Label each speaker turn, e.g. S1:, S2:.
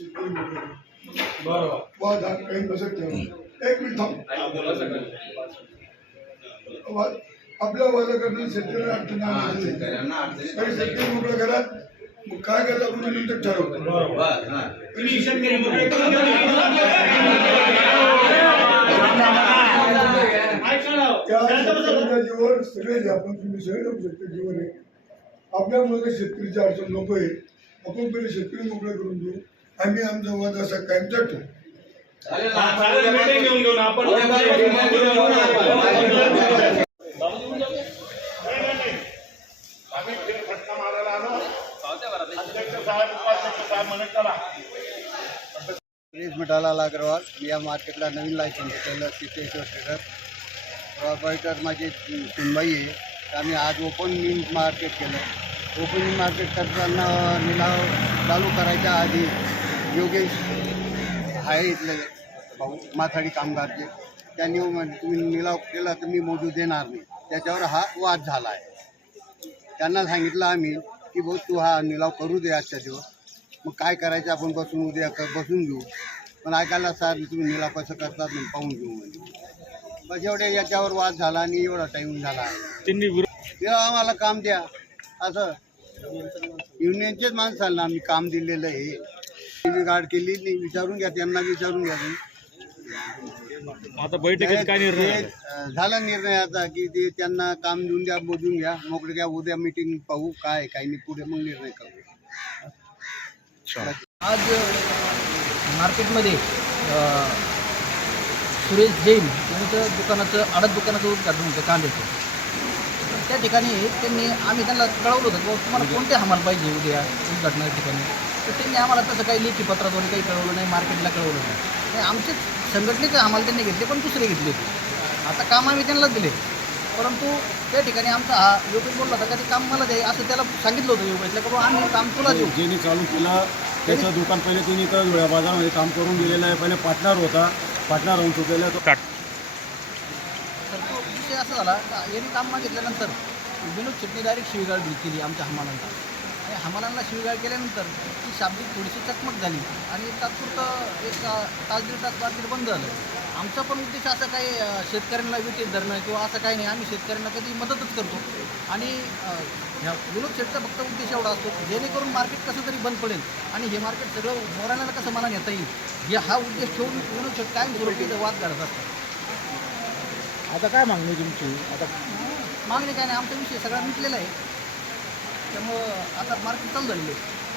S1: बरोबर
S2: वाद काही बसत ठेवा? एक मिनिट थांब. वा- आपल्या वादा करण्यात शेतकऱ्यांना अडचण. काही शेतकरी मोकळं घरात मग काय करायचं आपण नंतर ठरवू. त्या शेतकऱ्याच्या जीवावर सगळे जे आपण तुम्ही सगळे लोक शेतकरी जीवन आहे. आपल्यामुळे शेतकरीची अडचण नको आहे. आपण पहिले शेतकरी मोकळे करून देऊ. आम्ही आमचा वाद असा कायमचा ठेवू
S1: चालेल meeting घेऊन घेऊन आपण
S3: आम्ही ते फटका मारायला आलो अध्यक्ष साहेब उपाध्यक्ष साहेब म्हणे चला
S4: सुरेश मिठालाल अग्रवाल. मी या मार्केटला नवीन लायसन्स केलं सिद्धेश्वर ट्रेडर प्रॉपरायटर माझी सुनबाई आहे. तर आम्ही आज ओपन मार्केट केलं ओपनिंग मार्केट करताना निलाव चालू करायच्या आधी योगेश आहे इथले भाऊ माथाडी कामगारचे त्यांनी म्हण- तुम्ही निलाव केला तर मी मोजू देणार नाही. त्याच्यावर हा वाद झाला आहे. त्यांना सांगितलं आम्ही की भाऊ तू हा निलाव करू दे आजच्या दिवस. मग काय करायचं? आपण बसून उद्या बसून घेऊ. पण ऐकायला सर तुम्ही निलाव कसं करतात मग पाहून घेऊ म्हणजे बस एवढे याच्यावर वाद झाला आणि एवढा टाईम झाला. तेव्हा आम्हाला काम द्या. असं. युनियनचेच माणसाला आम्ही काम दिलेलं आहे. टी गार्ड केली नाही विचारून घ्या त्यांना विचारून घ्या.
S5: आता बैठकीत काय निर्णय
S4: ते,
S5: झाला?
S4: निर्णय आता की ते त्यांना काम देऊन द्या मोजून घ्या मोकळे घ्या उद्या मिटिंग पाहू काय काही नाही पुढे मग निर्णय करू
S6: आज मार्केटमध्ये अ, सुरेश जैन यांचं दुकानाचं आडत दुकानाचं उद्घाटन होतं कांद्याचं त्या ठिकाणी त्यांनी आम्ही त्यांना कळवलं होतं की बाबा तुम्हाला कोणते हमाल पाहिजे उद्या उद्घाटनाच्या ठिकाणी? तर त्यांनी आम्हाला तसं काही लेखी पत्राद्वारे काही कळवलं नाही मार्केटला कळवलं नाही. आणि आमचे संघटनेचे हमाल त्यांनी घेतले पण दुसरे घेतले. होते आता काम आम्ही त्यांनाच दिले. परंतु त्या ठिकाणी आमचा हा योगेश बोलला होता का ते काम मला द्याय असं त्याला सांगितलं होतं योगेशला की बाबा आम्ही काम तुला देऊ.
S7: ज्यांनी चालू केलं त्याचं दुकान पहिले तिने इथं धुळ्या बाजारामध्ये काम करून गेलेलं आहे. पहिले पार्टनर होता. पार्टनर होऊन चुकलेला तो
S6: तर तो विषय असा झाला का यांनी काम मागितल्यानंतर विनोद शेट्टी डायरेक्ट शिवीगाळ दिली केली आमच्या हमालांना. आणि हमालांना शिवीगाळ केल्यानंतर ती शाब्दिक थोडीशी चकमक झाली. आणि तात्पुरतं एक तास दीड तास मार्केट बंद झालं. आमचा पण उद्देश असा काही शेतकऱ्यांना विटेत धरणं किंवा असं काही नाही. आम्ही शेतकऱ्यांना कधी मदतच करतो. आणि ह्या विनोद शेटचा फक्त उद्देश एवढा असतो जेणेकरून मार्केट कसं तरी बंद पडेल आणि हे मार्केट सगळं मोराण्याला कसं मला नेता येईल हे हा उद्देश ठेवून विनोद शेट कायम स्वरूपी वाद करत असतात.
S5: आता काय मागणी तुमची? आता
S6: मागणी काय नाही आमचा विषय सगळा मिटलेला आहे. त्यामुळं आता मार्केट चालू झालेलं आहे.